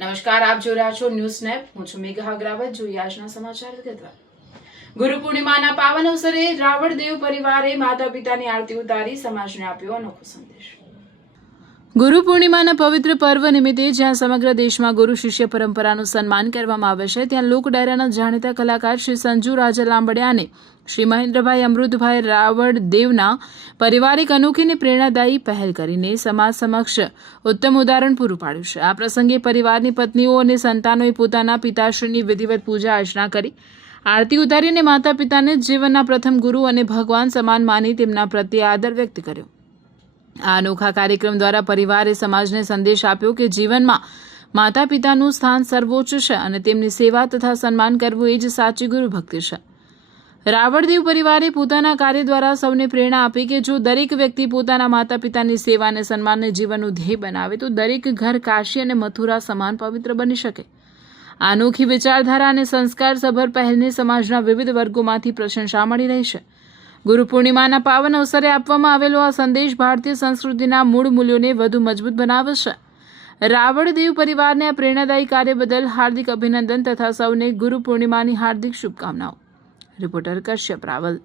નમસ્કાર, આપ જોઈ રહ્યા છો ન્યૂઝ સ્નેપ. હું છું મેઘા અગ્રવાલ. જોઈએ આજના સમાચાર વિગતવાર. ગુરુ પૂર્ણિમાના પાવન અવસરે રાવળદેવ પરિવારે માતા પિતાની આરતી ઉતારી સમાજને આપ્યો અનોખો સંદેશ. ગુરુ પૂર્ણિમાના પવિત્ર પર્વ નિમિત્તે જ્યાં સમગ્ર દેશમાં ગુરુ શિષ્ય પરંપરાનું સન્માન કરવામાં આવે છે, ત્યાં લોક ડાયરાના જાણીતા કલાકાર શ્રી સંજુ રાજા લાંબડિયા અને શ્રી મહેન્દ્રભાઈ અમૃતભાઈ રાવળદેવના પારિવારિક અનોખીને પ્રેરણાદાયી પહેલ કરીને સમાજ સમક્ષ ઉત્તમ ઉદાહરણ પૂરું પાડ્યું છે. આ પ્રસંગે પરિવારની પત્નીઓ અને સંતાનોએ પોતાના પિતાશ્રીની વિધિવત પૂજા અર્ચના કરી આરતી ઉતારીને માતા પિતાને જીવનના પ્રથમ ગુરુ અને ભગવાન સમાન માની તેમના પ્રત્યે આદર વ્યક્ત કર્યો. આ અનોખા કાર્યક્રમ દ્વારા પરિવારે સમાજને સંદેશ આપ્યો કે જીવનમાં માતા પિતાનું સ્થાન સર્વોચ્ચ છે અને તેમની સેવા તથા સન્માન કરવું એ જ સાચી ગુરુ ભક્તિ છે. રાવળદેવ પરિવારે પોતાના કાર્ય દ્વારા સૌને પ્રેરણા આપી કે જો દરેક વ્યક્તિ પોતાના માતા પિતાની સેવા અને સન્માનને જીવનનું ધ્યેય બનાવે તો દરેક ઘર કાશી અને મથુરા સમાન પવિત્ર બની શકે. આ અનોખી વિચારધારા અને સંસ્કારસભર પહેલને સમાજના વિવિધ વર્ગોમાંથી પ્રશંસા મળી રહી છે. ગુરુ પૂર્ણિમાના પાવન અવસરે આપવામાં આવેલો આ સંદેશ ભારતીય સંસ્કૃતિના મૂળ મૂલ્યોને વધુ મજબૂત બનાવે છે. રાવળદેવ પરિવારને આ પ્રેરણાદાયી કાર્ય બદલ હાર્દિક અભિનંદન તથા સૌને ગુરુ પૂર્ણિમાની હાર્દિક શુભકામનાઓ. રિપોર્ટર કશ્યપ રાવલ.